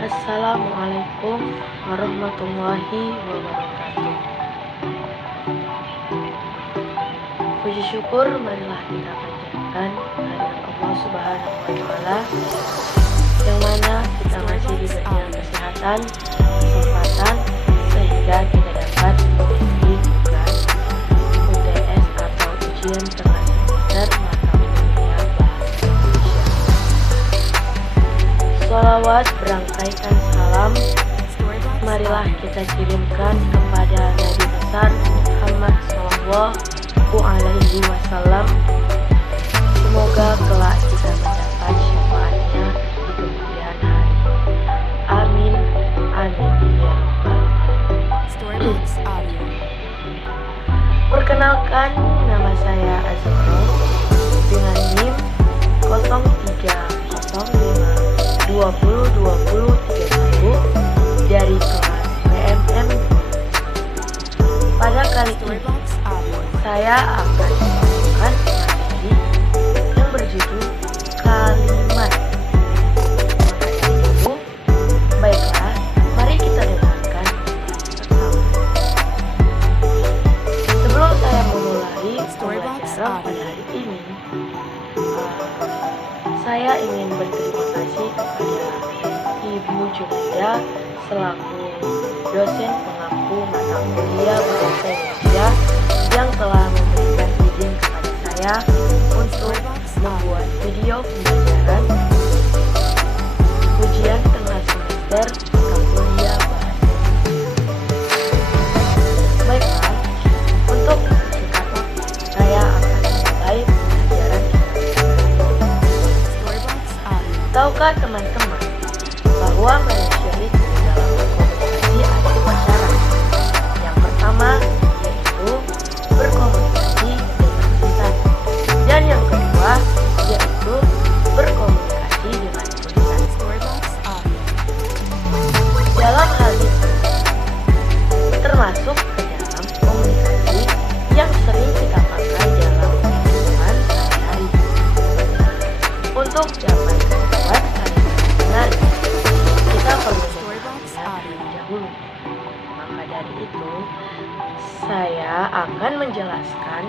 Assalamualaikum warahmatullahi wabarakatuh. Puji syukur marilah kita panjatkan kehadirat Allah Subhanahu wa Ta'ala, yang mana kita masih diberikan kesehatan, kesempatan, sehingga kita dapat mengikuti tugas UTS atau ujian tengah semester mata kuliah Bahasa Indonesia. Sholawat berangkaikan salam marilah kita kirimkan kepada Nabi besar Muhammad Sallallahu Alaihi Wasallam. Semoga kelak kita mendapat syafaatnya di kemudian hari. Amin, amin ya rabbal alamin. Perkenalkan, nama saya Azrul dengan NIM 0305202031 dari kelas PMM. Pada kali ini saya akan membawakan materi yang berjudul kalimat. Maka dari itu, baiklah, mari kita dengarkan bersama. Sebelum saya memulai pembelajaran pada hari ini, saya ingin berterima kasih kepada Ibu Junaida selaku dosen pengampu mata kuliah Bahasa Indonesia yang telah memberikan izin kepada saya untuk membuat video pembelajaran ujian tengah semester mata kuliah Bahasa Indonesia. Baiklah, untuk singkat waktu, saya akan mulai pembelajaran kita. Tahukah teman-teman bahwa manusia itu dalam berkomunikasi ada dua cara. Yang pertama yaitu berkomunikasi dengan lisan, dan yang kedua yaitu berkomunikasi dengan tulisan. Dalam hal itu termasuk ke dalam komunikasi yang sering kita pakai dalam kehidupan sehari-hari. Untuk dapat membuat kalimat benar, kita perlu memahaminya terlebih dahulu. Maka dari itu, saya akan menjelaskan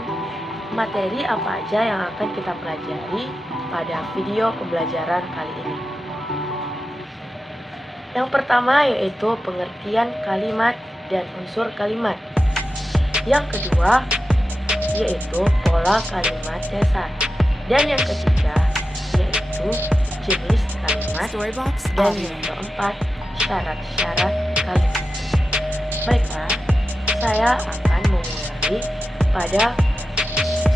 materi apa aja yang akan kita pelajari pada video pembelajaran kali ini. Yang pertama yaitu pengertian kalimat dan unsur kalimat. Yang kedua yaitu pola kalimat dasar. Dan yang ketiga yaitu jenis kalimat. Dan yang keempat syarat-syarat kalimat. Baiklah, saya akan memulai pada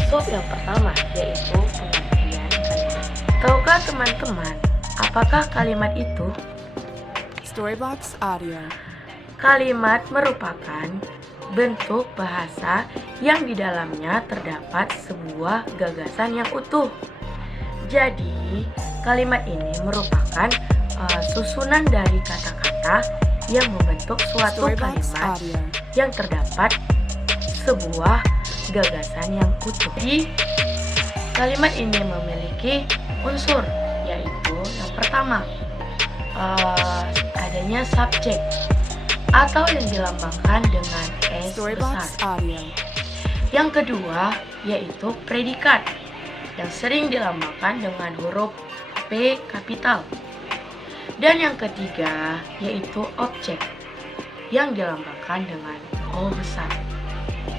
sub yang pertama yaitu pengertian kalimat. Tahukah teman-teman apakah kalimat itu? Kalimat merupakan bentuk bahasa yang di dalamnya terdapat sebuah gagasan yang utuh. Jadi, kalimat ini merupakan susunan dari kata-kata yang membentuk suatu kalimat yang terdapat sebuah gagasan yang utuh. Jadi, kalimat ini memiliki unsur, yaitu yang pertama adanya subjek atau yang dilambangkan dengan S besar. Yang kedua yaitu predikat yang sering dilambangkan dengan huruf P kapital. Dan yang ketiga yaitu objek yang dilambangkan dengan O besar.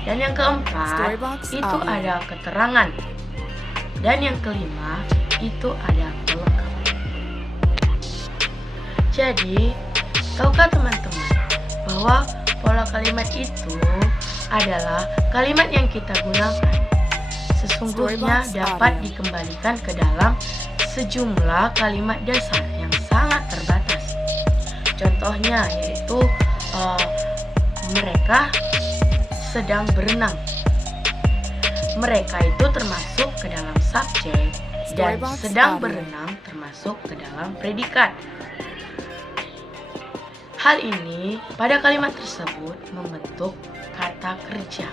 Dan yang keempat itu ada keterangan. Dan yang kelima itu ada pelengkap. Jadi, tahukah teman-teman bahwa pola kalimat itu adalah kalimat yang kita gunakan sesungguhnya dapat dikembalikan ke dalam sejumlah kalimat dasar yang sangat terbatas. Contohnya yaitu mereka sedang berenang. Mereka itu termasuk ke dalam subjek dan sedang berenang termasuk ke dalam predikat. Hal ini pada kalimat tersebut membentuk kata kerja.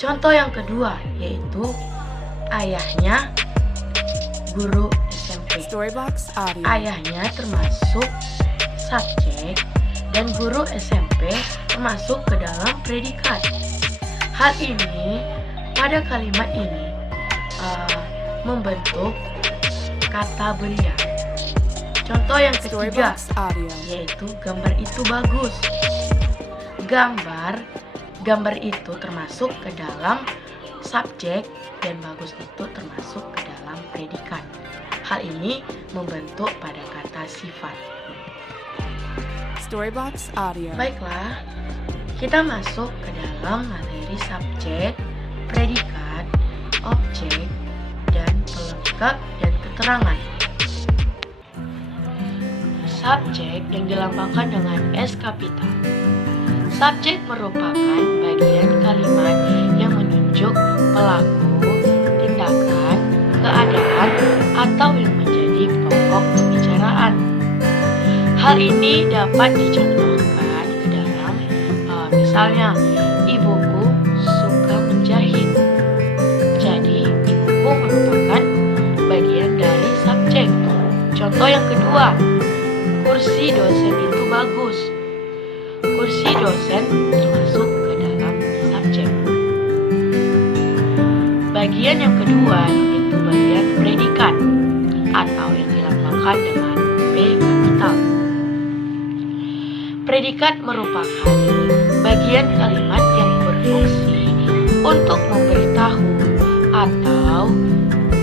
Contoh yang kedua yaitu ayahnya guru SMP. Storybox Audio. Ayahnya termasuk subjek dan guru SMP termasuk ke dalam predikat. Hal ini pada kalimat ini membentuk kata benda. Contoh yang ketiga yaitu gambar itu bagus. Gambar itu termasuk ke dalam subjek dan bagus itu termasuk ke dalam predikat. Hal ini membentuk pada kata sifat. Storybox Audio. Baiklah, kita masuk ke dalam materi subjek, predikat, objek, dan pelengkap dan keterangan. Subjek yang dilambangkan dengan S kapital. Subjek merupakan bagian kalimat yang menunjuk pelaku, tindakan, keadaan, atau yang menjadi pokok pembicaraan. Hal ini dapat dicontohkan ke dalam misalnya, ibuku suka menjahit. Jadi, ibuku merupakan bagian dari subjek. Contoh yang kedua, kursi dosen itu bagus. Kursi dosen termasuk ke dalam subjek. Bagian yang kedua yaitu bagian predikat atau yang dilambangkan dengan P kapital. Predikat merupakan bagian kalimat yang berfungsi untuk memberitahu atau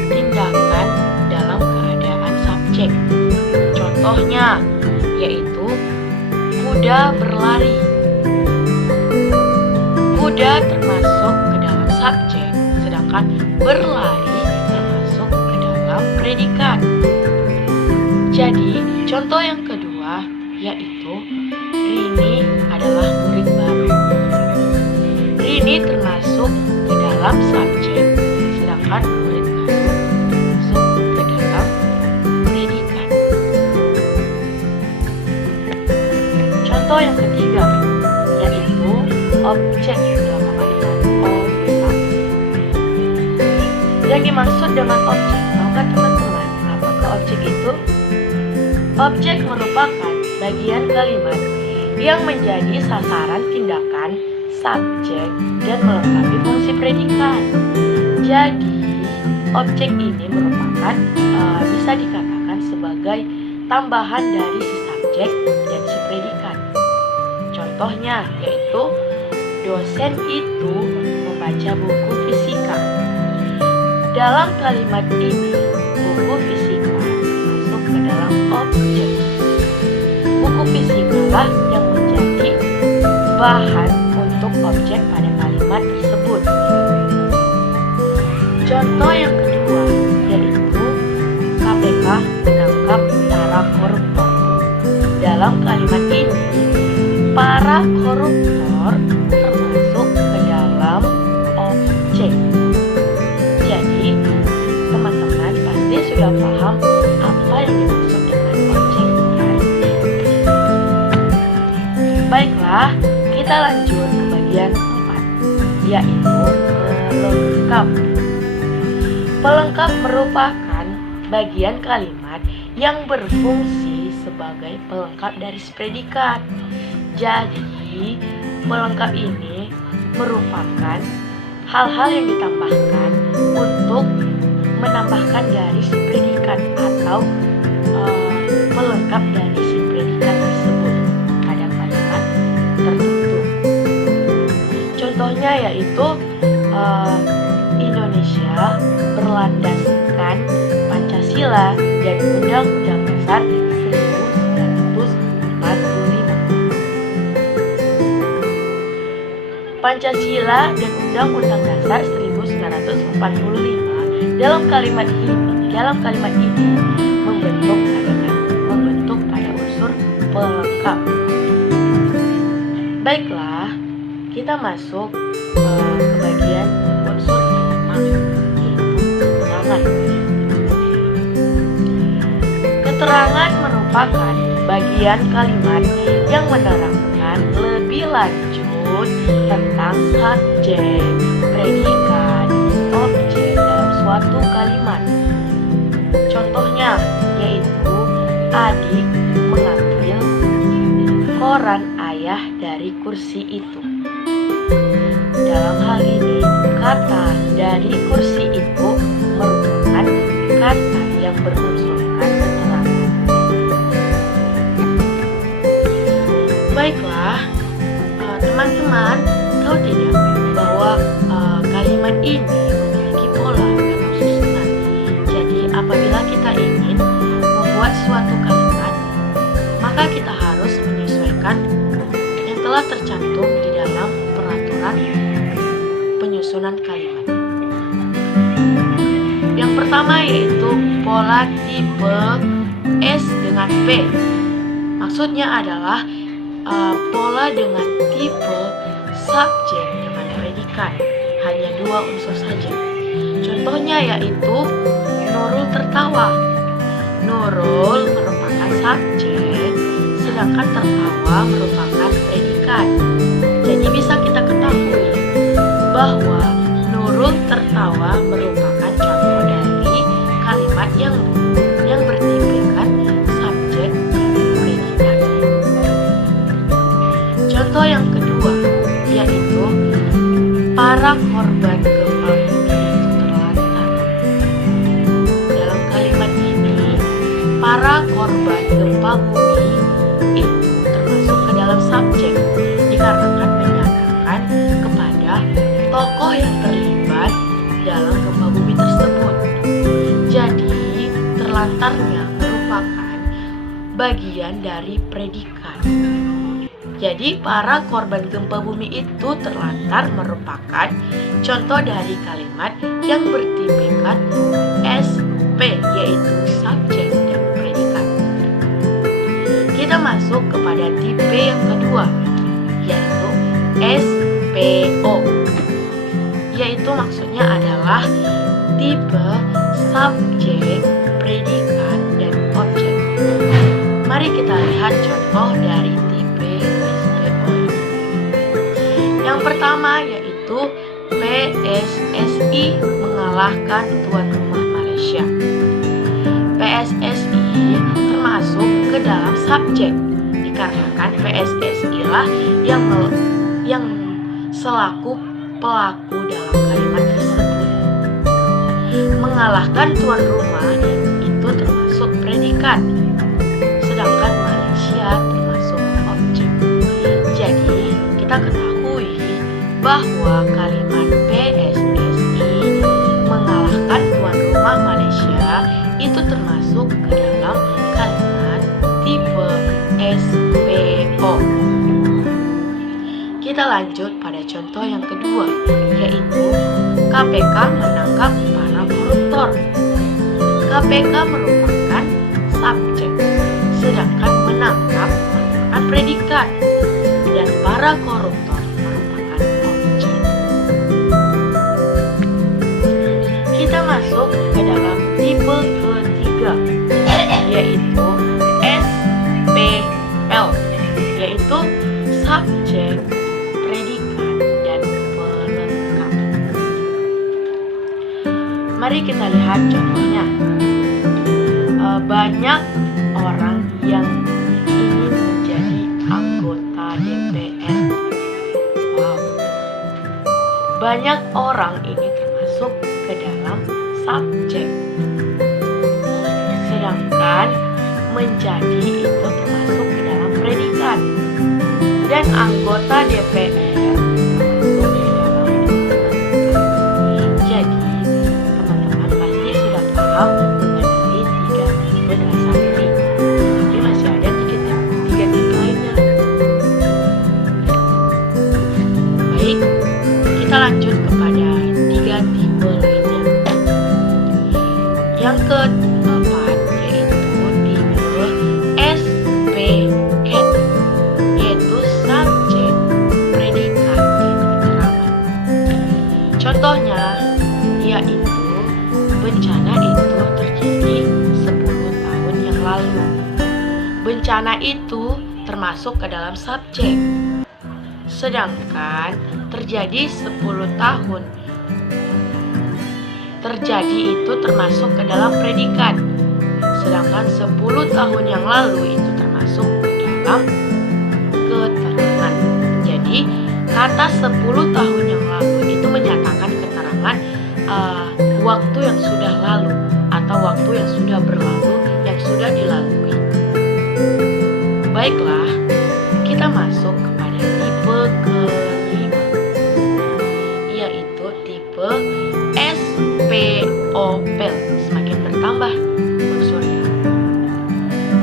tindakan dalam keadaan subjek. Contohnya yaitu kuda berlari. Kuda termasuk ke dalam subjek, sedangkan berlari termasuk ke dalam predikat. Jadi, contoh yang kedua yaitu Rini adalah murid baru. Rini termasuk ke dalam subjek, sedangkan murid baru termasuk ke dalam predikat. Contoh yang ketiga yaitu objek dilambangkan dengan O besar. Yang dimaksud dengan objek, tahukah teman-teman apakah objek itu? Objek merupakan bagian kalimat yang menjadi sasaran tindakan subjek dan melengkapi fungsi predikat. Jadi, objek ini merupakan bisa dikatakan sebagai tambahan dari si subjek dan si predikat. Contohnya yaitu dosen itu membaca buku fisika. Dalam kalimat ini, buku fisika masuk ke dalam objek. Buku fisika lah yang menjadi bahan untuk objek pada kalimat tersebut. Contoh yang kedua yaitu KPK menangkap para koruptor. Dalam kalimat ini, para koruptor termasuk ke dalam objek. Jadi, teman-teman pasti sudah paham apa yang dimaksud dengan objek, kan? Baiklah, kita lanjut ke bagian 4, yaitu pelengkap. Pelengkap merupakan bagian kalimat yang berfungsi sebagai pelengkap dari predikat. Jadi, pelengkap ini merupakan hal-hal yang ditambahkan untuk menambahkan garis predikat atau pelengkap dari si predikat tersebut pada kalimat tertentu. Contohnya yaitu Indonesia berlandaskan Pancasila dan Undang-Undang Dasar 1945. Pancasila dan Undang-Undang Dasar 1945 dalam kalimat ini membentuk pada unsur pelengkap. Baiklah, kita masuk ke bagian unsur kelima, yaitu keterangan. Keterangan merupakan bagian kalimat yang menerangkan lebih lanjut tentang subjek, predikat, objek dalam suatu kalimat. Contohnya adik mengambil koran ayah dari kursi itu. Dalam hal ini, kata dari kursi itu merupakan kata yang berunsurkan keterangan. Baiklah, teman-teman, tahu tidak bahwa kalimat ini memiliki pola atau susunan. Jadi apabila kita ingin membuat suatu kalimat, maka kita harus menyesuaikan yang telah tercantum di dalam peraturan penyusunan kalimat. Yang pertama yaitu pola tipe S dengan P. Maksudnya adalah pola dengan tipe subjek dengan predikat, hanya 2 unsur saja. Contohnya yaitu Nurul tertawa. Nurul merupakan subjek, sedangkan tertawa merupakan predikat. Jadi bisa kita ketahui bahwa Nurul tertawa merupakan contoh dari kalimat yang bertipekan subjek dan predikat. Contoh yang kedua yaitu para korban gempa bumi terlantar. Dalam kalimat ini, para korban gempa bumi itu termasuk ke dalam subjek dikarenakan menyandarkan kepada tokoh yang terlibat dalam gempa bumi tersebut. Jadi, terlantarnya merupakan bagian dari predikat. Jadi, para korban gempa bumi itu terlantar merupakan contoh dari kalimat yang bertipekan SP, yaitu subjek dan predikat. Kita masuk kepada tipe yang kedua, yaitu SPO. Yaitu maksudnya adalah tipe subjek, predikat, dan objek. Mari kita lihat contoh dari tipe SPO ini. Yang pertama yaitu PSSI mengalahkan tuan rumah Malaysia. PSSI termasuk ke dalam subjek dikarenakan PSSI lah yang selaku pelaku dalam kalimat tersebut. Mengalahkan tuan rumah itu termasuk predikat, sedangkan Malaysia termasuk objek. Jadi kita ketahui bahwa kalimat PSSI mengalahkan tuan rumah Malaysia itu termasuk ke dalam kalimat tipe SPO. Kita lanjut pada contoh yang kedua, yaitu KPK menangkap para koruptor. KPK merupakan subjek, sedangkan menangkap merupakan predikat, dan para koruptor merupakan objek. Kita masuk ke dalam tipe ketiga, yaitu SPL, yaitu subjek, predikat, dan pelengkap. Mari kita lihat contohnya. Banyak orang yang ingin menjadi anggota DPR. Wow. Banyak orang ini termasuk ke dalam subjek. Sedangkan menjadi itu termasuk ke dalam predikat. Dan anggota DPR termasuk ke dalam pelengkap. Jadi, teman-teman pasti sudah paham mengenai 3 tipe dasar ini. Tapi masih ada 3 tipe lainnya. Baik, kita lanjut kepada 3 tipe lainnya. Yang keempat yaitu tipe SPK, yaitu subjek, predikat, dan keterangan. Contohnya yaitu bencana itu terjadi 10 tahun yang lalu. Bencana itu termasuk ke dalam subjek. Sedangkan terjadi 10 tahun. Terjadi itu termasuk ke dalam predikat. Sedangkan 10 tahun yang lalu itu termasuk ke dalam keterangan. Jadi kata 10 tahun yang lalu itu menyatakan keterangan waktu yang sudah lalu atau waktu yang sudah berlalu, yang sudah dilalui. Baiklah, kita masuk kepada tipe kelima, yaitu tipe SPOPEL. Semakin bertambah unsurnya.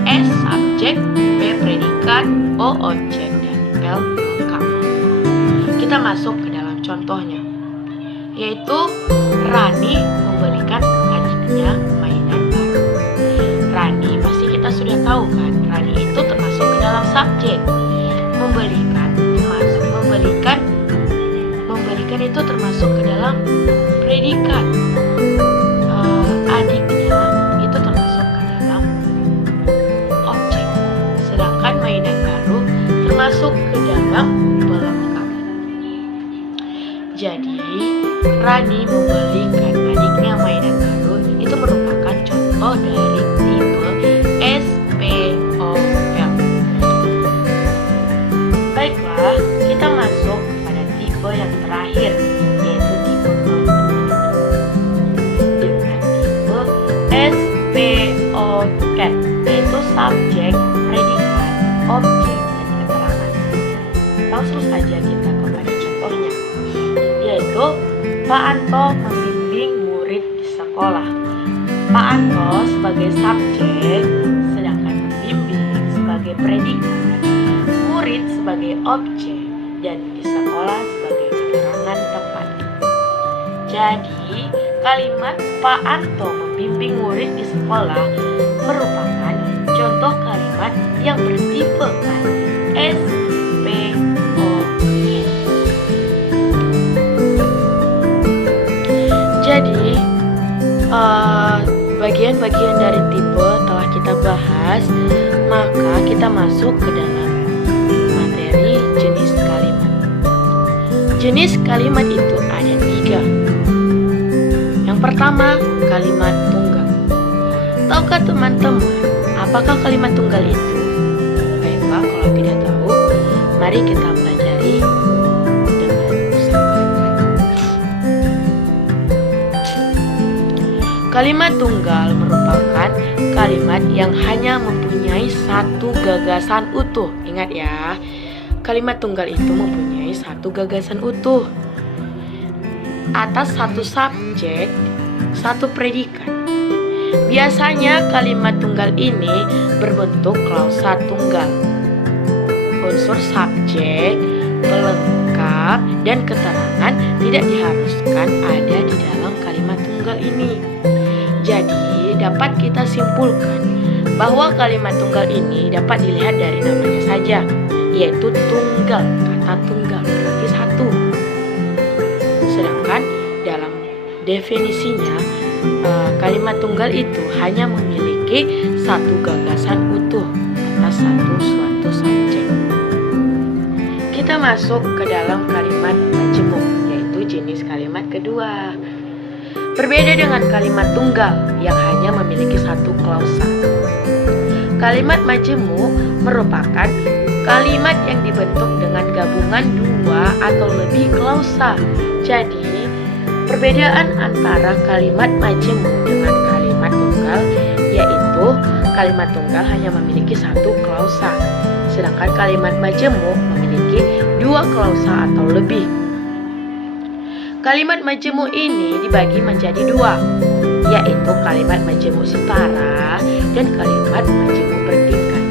S subjek, P predikat, O objek, dan PEL lengkap. Kita masuk ke dalam contohnya, yaitu Rani membelikan adiknya mainan baru. Rani pasti kita sudah tahu kan, Rani itu termasuk ke dalam subjek. Membelikan itu termasuk ke dalam predikat. Adiknya itu termasuk ke dalam objek. Sedangkan mainan baru termasuk ke dalam pelengkap. Jadi Rani membelikan adiknya mainan baru itu merupakan contoh dari tipe SPOL. Baiklah, kita masuk pada tipe yang terakhir, yaitu tipe dengan tipe SPOCAT, yaitu subjek, predikat, objek, dan keterangan. Langsung saja kita kepada contohnya, yaitu Pak Anto membimbing murid di sekolah. Pak Anto sebagai subjek, sedangkan membimbing sebagai predikat, murid sebagai objek, dan di sekolah sebagai keterangan tempat. Jadi, kalimat Pak Anto membimbing murid di sekolah merupakan contoh kalimat yang bertipe SPON. Jadi, bagian-bagian dari tipe telah kita bahas, maka kita masuk ke dalam materi jenis kalimat. Jenis kalimat itu ada 3. Yang pertama, kalimat tunggal. Tahukah teman-teman apakah kalimat tunggal itu? Baiklah, kalau tidak tahu, mari kita pelajari dengan bersama. Kalimat tunggal merupakan kalimat yang hanya mempunyai satu gagasan utuh. Ingat ya, kalimat tunggal itu mempunyai satu gagasan utuh atas satu subjek, satu predikat. Biasanya kalimat tunggal ini berbentuk klausa tunggal. Unsur subjek, pelengkap, dan keterangan tidak diharuskan ada di dalam kalimat tunggal ini. Jadi dapat kita simpulkan bahwa kalimat tunggal ini dapat dilihat dari namanya saja, yaitu tunggal. Kata tunggal berarti satu. Sedangkan dalam definisinya, kalimat tunggal itu hanya memiliki satu gagasan utuh atas suatu subjek. Kita masuk ke dalam kalimat majemuk, yaitu jenis kalimat kedua. Berbeda dengan kalimat tunggal yang hanya memiliki satu klausa. Kalimat majemuk merupakan kalimat yang dibentuk dengan gabungan 2 atau lebih klausa. Jadi, perbedaan antara kalimat majemuk dengan kalimat tunggal yaitu kalimat tunggal hanya memiliki satu klausa, sedangkan kalimat majemuk memiliki 2 klausa atau lebih. Kalimat majemuk ini dibagi menjadi 2, yaitu kalimat majemuk setara dan kalimat majemuk bertingkat.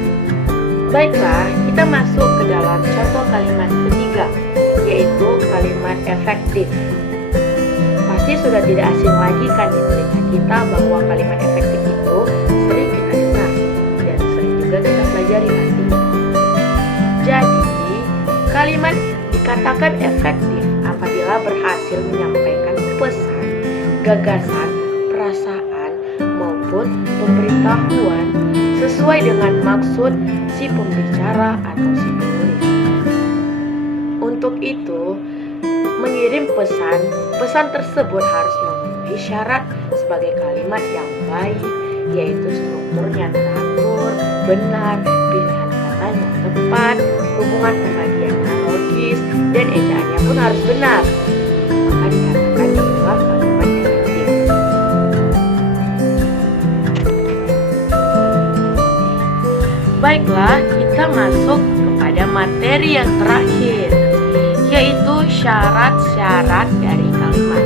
Baiklah, kita masuk ke dalam contoh kalimat ketiga, yaitu kalimat efektif. Pasti sudah tidak asing lagi kan di telinga kita bahwa kalimat efektif itu sering kita dengar dan sering juga kita pelajari nantinya. Jadi, kalimat dikatakan efektif apabila berhasil menyampaikan pesan, gagasan, perasaan, maupun pemberitahuan sesuai dengan maksud si pembicara atau si penulis. Untuk itu, mengirim pesan tersebut harus memenuhi syarat sebagai kalimat yang baik, yaitu strukturnya teratur, benar, pilihan katanya tepat, hubungan pembagiannya logis, dan ejaannya pun harus benar. Maka dikatakan sebuah kalimat kreatif. Baiklah, kita masuk kepada materi yang terakhir, yaitu syarat-syarat dari kalimat.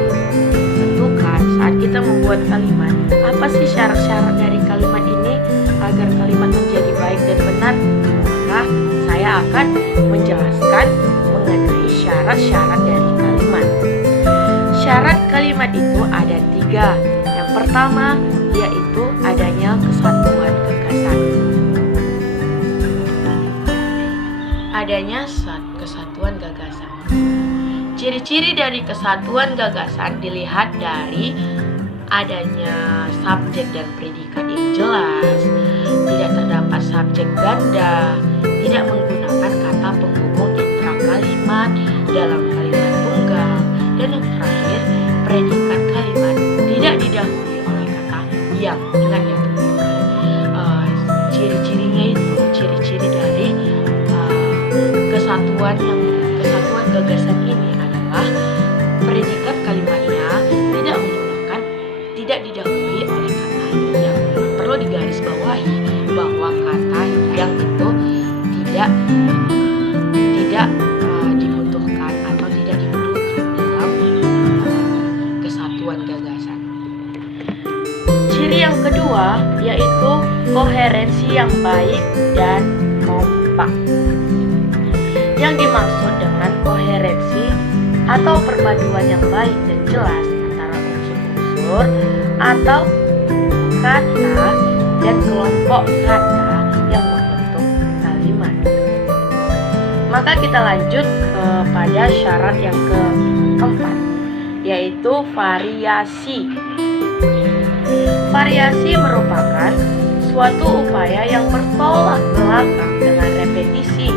Tentukan saat kita membuat kalimat, apa sih syarat-syarat dari kalimat ini agar kalimat menjadi baik dan benar? Maka saya akan menjelaskan mengenai syarat-syarat dari kalimat. Syarat kalimat itu ada 3. Yang pertama yaitu adanya kesatuan gagasan. Kesatuan gagasan. Ciri-ciri dari kesatuan gagasan dilihat dari adanya subjek dan predikat yang jelas, tidak terdapat subjek ganda, tidak menggunakan kata penghubung intra kalimat dalam kalimat tunggal, dan yang terakhir, predikat kalimat tidak didahului oleh kata yang. Ingat ya teman-teman, ciri-cirinya itu, ciri-ciri dari kesatuan gagasan ini adalah predikat kalimatnya tidak didahului oleh kata yang. Perlu digarisbawahi bahwa kata yang itu tidak dibutuhkan atau tidak dibutuhkan dalam kesatuan gagasan. Ciri yang kedua yaitu koherensi yang baik dan kompak. Yang dimaksud dengan koherensi atau perpaduan yang baik dan jelas antara unsur-unsur atau kata dan kelompok kata yang membentuk kalimat. Maka kita lanjut kepada syarat yang keempat, yaitu variasi. Variasi merupakan suatu upaya yang bertolak belakang dengan repetisi.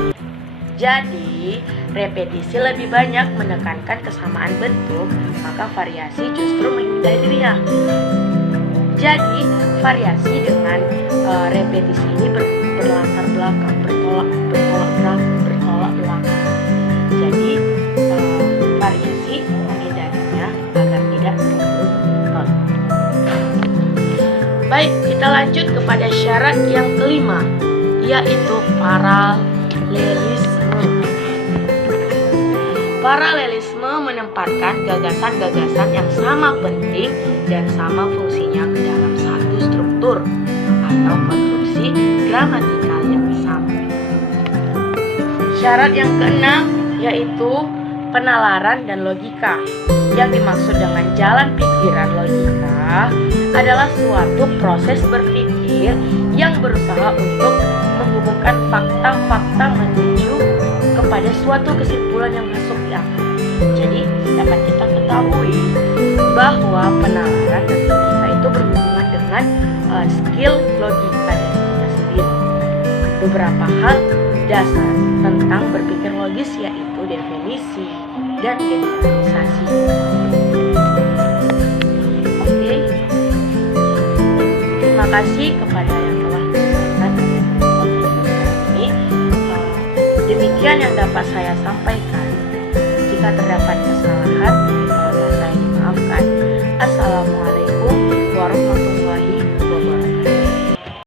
Jadi, repetisi lebih banyak menekankan kesamaan bentuk, maka variasi justru menghindarinya. Jadi, variasi dengan repetisi ini berlatar belakang, bertolak belakang. Jadi, variasi menghindarinya agar tidak monoton. Baik, kita lanjut kepada syarat yang kelima, yaitu paralelisme. Paralelisme menempatkan gagasan-gagasan yang sama penting dan sama fungsinya ke dalam satu struktur atau konstruksi gramatikal yang sama. Syarat yang keenam yaitu penalaran dan logika. Yang dimaksud dengan jalan pikiran logika adalah suatu proses berpikir yang berusaha untuk menghubungkan fakta-fakta menuju kepada suatu kesimpulan yang masuk di akal. Jadi dapat kita ketahui bahwa penalaran dan logika itu berhubungan dengan skill logika dari kita sendiri. Beberapa hal dasar tentang berpikir logis yaitu definisi dan generalisasi. Oke, terima kasih kepada yang telah menonton ini. Demikian yang dapat saya sampaikan. Jika terdapat kesalahan, mohon saya dimaafkan. Assalamualaikum warahmatullahi wabarakatuh.